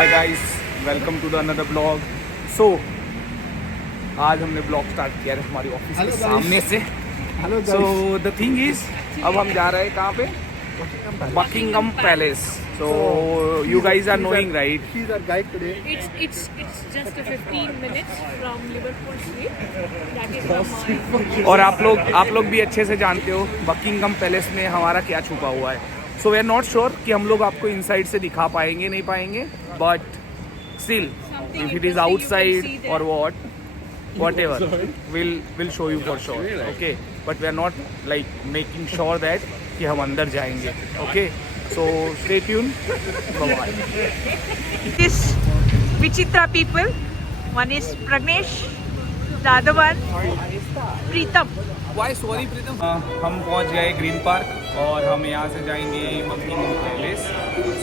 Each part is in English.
Hi guys, welcome to the another blog. सो आज हमने ब्लॉग स्टार्ट किया है हमारी ऑफिस के सामने से। सो द थिंग इज, अब हम जा रहे हैं कहाँ पे? Buckingham palace. So you guys are knowing, right? She's our guide today. It's just 15 minutes from Liverpool Street. That is from my... और आप लोग भी अच्छे से जानते हो बकिंगम पैलेस में हमारा क्या छुपा हुआ है। So we are not sure कि हम लोग आपको इनसाइड से दिखा पाएंगे नहीं पाएंगे, but still if it is outside और whatever we'll show you for sure. Okay, but we are not like making sure that कि हम अंदर जाएंगे. Okay, so stay tuned. Bye bye. This Vichitra people. One is Pragnesh, the other one Pritam. Why sorry प्रीतम? हम पहुंच गए green park और हम यहाँ से जाएंगे Buckingham Palace.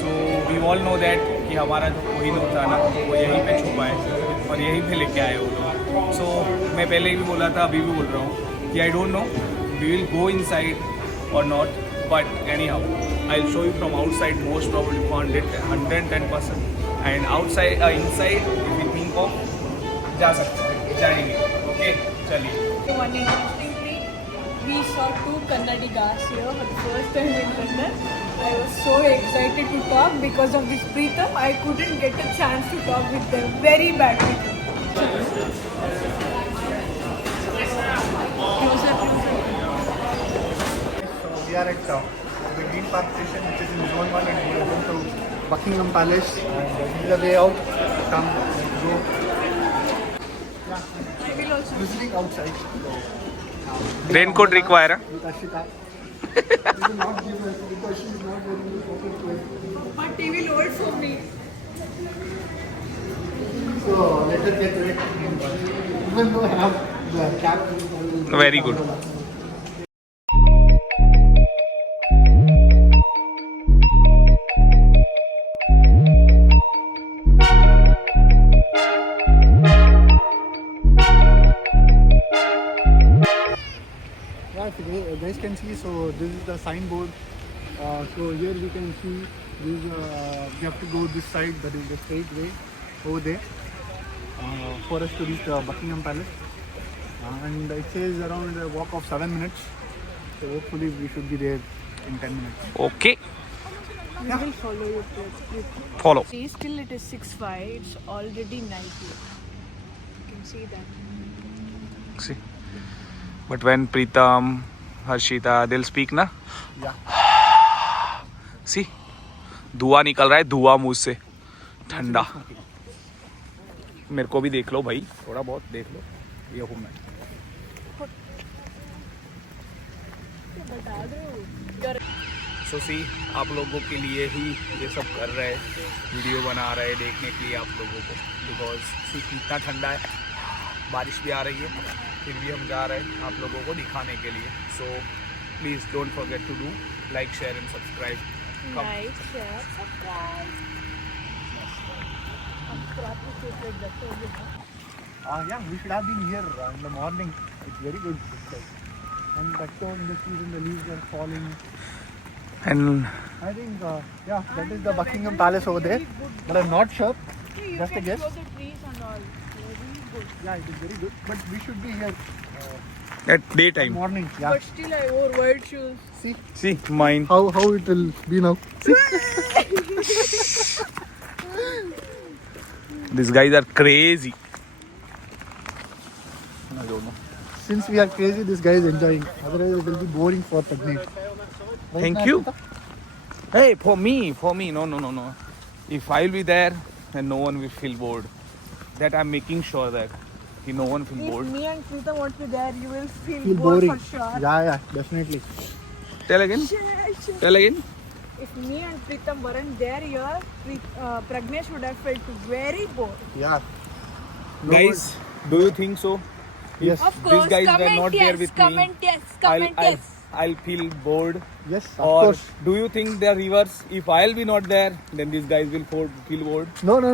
So we all know that कि हमारा जो कोहिनूर था ना वो यहीं पे छुपा है और यहीं पे लेके आए वो लोग. सो मैं पहले भी बोला था, अभी भी बोल रहा हूँ कि I don't know we will go inside और not, but anyhow I will show you from outside. Most probably 110%. And outside inside if you think of जा सकते हैं, जाएंगे. ओके चलिए. One interestingly, we saw two Kannadigas here for the first time in London. I was so excited to talk because of this Pritam. I couldn't get a chance to talk with them. Very bad Pritam. So we are at the Green Park station, which is in Zone 1, and we are going to Buckingham Palace. And this is the way out. Come, let's go. I will also. Visiting outside. Raincoat require है. With Ashita. We will not give her because she is not wearing the proper clothes. But he will hold for me. So let her get wet. Even though I have the cap. Very good. Yeah, so you guys can see, so this is the signboard. So here we can see this, we have to go this side, that is the straight way over there for us to reach the Buckingham Palace. And it says around a walk of 7 minutes. So hopefully we should be there in 10 minutes. Okay We will follow your place. Follow. See, still it is 6:05. It's already night here. You can see that. See, but when Pritam, Harshita, they'll speak ना. Yeah. See, धुआं निकल रहा है, धुआं मुंह से ठंडा. मेरे को भी देख लो भाई, थोड़ा बहुत देख लो. ये हूँ मैं. सो सी, आप लोगों के लिए ही ये सब कर रहे हैं, वीडियो बना रहे हैं देखने के लिए आप लोगों को. बिकॉज सी कितना ठंडा है, बारिश भी आ रही है, फिर भी हम जा रहे हैं आप लोगों को दिखाने के लिए. So please don't forget to do like, share and subscribe. Like, share, subscribe. Yeah, we should have been here in the morning. It's very good. And that's so in the season, the leaves are falling. And I think, yeah, that is the Buckingham Palace over there. But I'm not sure. You Just a can guess. show the trees and all. Very good. Yeah, it is very good. But we should be here at daytime. morning. Yeah. But still, I wore white shoes. See See mine. how it will be now. These guys are crazy. I don't know. Since we are crazy, this guy is enjoying. Otherwise, it will be boring for Pagneet. Right, Thank na, you. Ashita? Hey, for me, no. If I'll be there, then no one will feel bored. That I'm making sure that no one feel If bored. me and Pritam won't be there, you will feel Feel bored boring. for sure. Yeah, definitely. Tell again. Tell again. If me and Pritam weren't there here, Pragnesh would have felt very bored. Yeah. No Guys, do you think so? Yes. Of These course, guys were comment not yes, there with comment me. yes, comment yes. I'll feel bored. Yes, of Or course. do you think they're reverse? If I'll be not there, then these guys will feel bored. No. If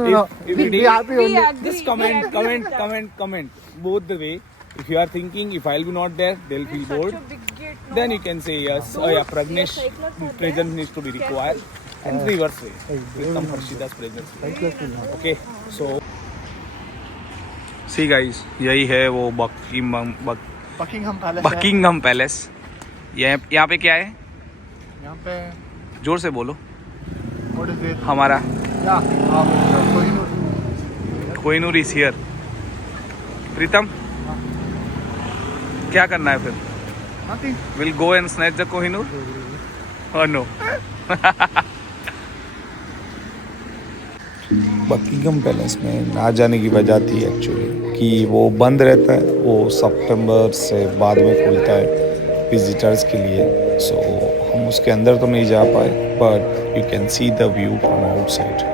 We'll it be is- happy We only. agree. Just comment, We agree with that. comment. Both the way. If you are thinking if I'll be not there, they'll feel It's bored. such a big gate, no? Then you can say yes. Oh yeah, Pragnesh Yes, cyclists are presence there. needs to be Careful. required. And reverse way. Pritam Harshita's pregnancy. Cyclist will not. Okay, so see guys, यही है वो Buckingham Palace है। Buckingham palace. यहाँ पे क्या है? यहाँ पे जोर से बोलो। what is it? हमारा Yeah, Kohinoor. Kohinoor is here. Pritam क्या करना है फिर? Nothing. Will go and snatch the Kohinoor और नो? बकिंगम पैलेस में ना जाने की वजह थी एक्चुअली कि वो बंद रहता है, वो सितंबर से बाद में खुलता है विजिटर्स के लिए। सो हम उसके अंदर तो नहीं जा पाए, but you can see the view from outside.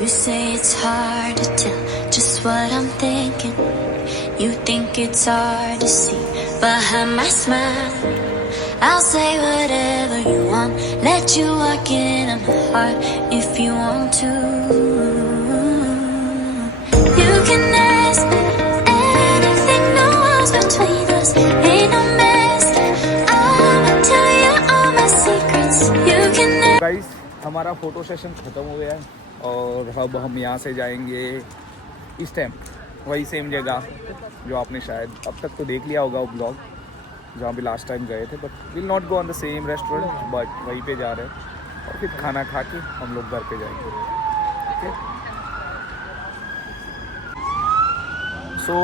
You say it's hard to tell just what I'm thinking. You think it's hard to see behind my smile. I'll say whatever you want, let you walk in on my heart if you want to. You can ask me anything, no walls between us, ain't no mess. I'ma tell you all my secrets. You can ask. Guys, हमारा photo session ख़त्म हो गया है और अब हम यहाँ से जाएंगे इस टाइम वही सेम जगह जो आपने शायद अब तक तो देख लिया होगा वो ब्लॉग जहाँ भी लास्ट टाइम गए थे, but will not go on the same restaurant, but वहीं पे जा रहे हैं और फिर खाना खा के हम लोग घर पे जाएंगे। ओके, सो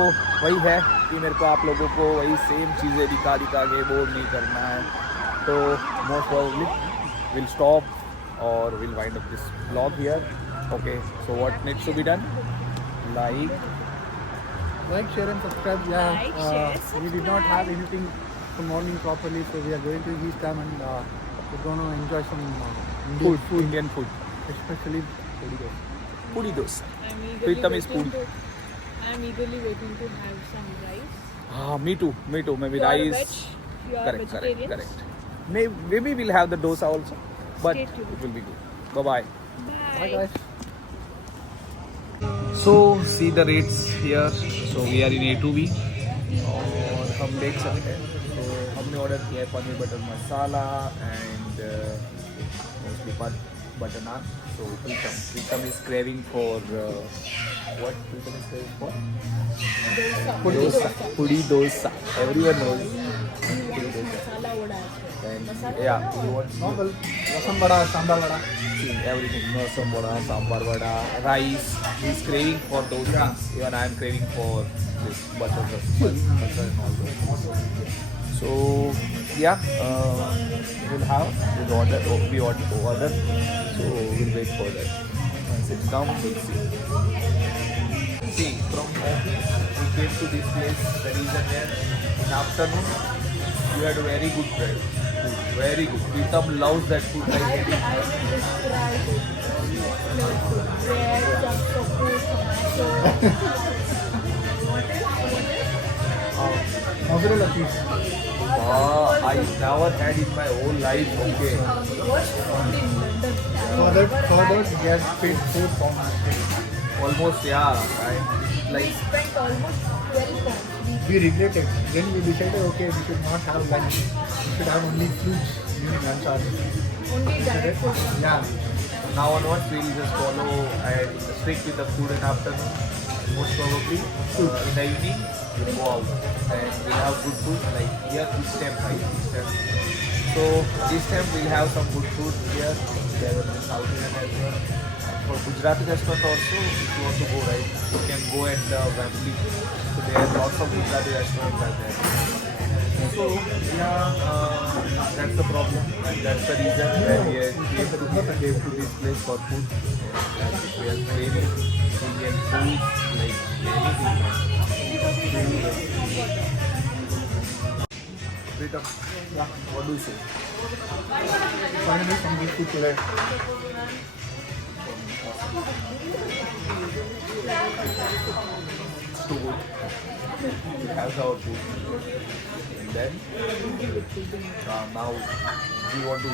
वही है कि मेरे को आप लोगों को वही सेम चीज़ें दिखा के बोर नहीं करना है, तो most probably will stop or we'll wind up this vlog here. Okay, so what needs to be done? Like, share and subscribe. Yeah. Like, share, We did not have anything for morning properly, so we are going to this time and we're going to enjoy some Indian food, especially puri dosa. puri dosa. I'm Pritam is food. eagerly waiting to have some rice. Me too. Maybe You are rice. veg? You are vegetarian? Correct. Maybe we'll have the dosa also, but Stay tuned. it will be good. Bye. Bye guys. So see the rates here. So we are in A2B और हम देख सकते हैं। तो हमने order किया है paneer butter masala and mostly butter naan. So Pritam is craving for what Pritam is craving for? Puri dosa. Everyone knows puri dosa. Masala vada. And yeah, he wants Normal. Rasam vada, sambar vada. everything. Rasam vada, sambar vada, rice. He's craving for dosa. Even I am craving for this butter and all those. So yeah, we'll order. So we'll wait for that. Once it comes, we'll see. See, from office we came to this place. The reason here in afternoon we had very good bread. Food, very good. Pritam loves that food like anything. Describe it. Bread, tofu, tomato. Mozzarella cheese. I never had in my whole life. Okay. What's food in London? For that we have paid £4. Almost, yeah. We spent almost 12 pounds. We regretted. Then we decided, okay, we should not have lunch. We should have only fruits during lunch hour. Only diet food. Yeah. Now onwards we'll just follow and stick with the food in afternoon. Most probably in the evening we'll go out and we'll have good food like here this time, right? So this time we'll have some good food here. There will be South Indian as well. For Gujarati restaurant also, if you want to go, right, you can go at Wembley. So there are lots of Gujarati restaurants are there. So yeah, that's the problem and that's the reason why we came to this place for food. And we are craving Indian food like anything. Pritam, what do you say? Finally, some good food today. Too good. We have our food. And then now we want to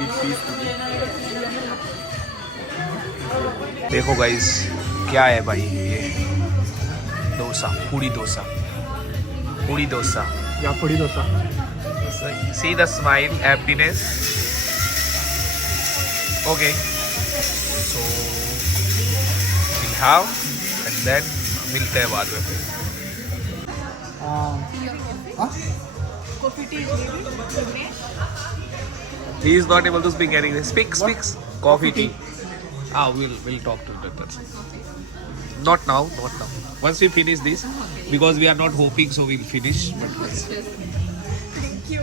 eat peacefully. देखो guys क्या है भाई ये डोसा, पूरी dosa, Yeah, puri dosa. See the smile, happiness. Okay. So we'll have and then मिलते हैं बाद में फिर. Coffee tea is needed. He is not able to speak anything. Speaks. Coffee tea. We'll talk to that person. Not now. Once we finish this, because we are not hoping, so we'll finish. But Thank you.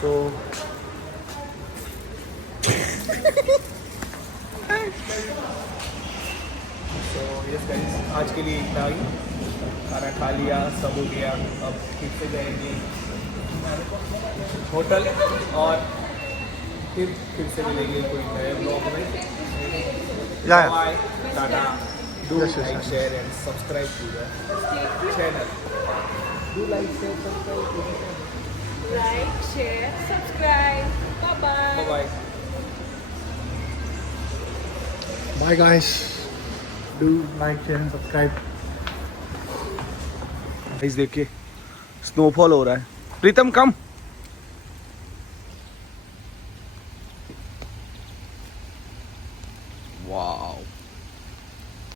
so yes guys, आज के लिए इतना ही. खाना खा लिया, सब हो गया. अब फिर से जाएंगे होटल और फिर से मिलेंगे कोई नए ब्लॉग में. Yeah. Bye. Tata. Do Yes, yes, like, yes. share and subscribe to the channel. Do like, share, subscribe to the channel. Like, share, subscribe. Bye-bye. Bye-bye. Bye guys. Do like, share and subscribe. Guys देखिए snowfall हो रहा है. प्रीतम कम.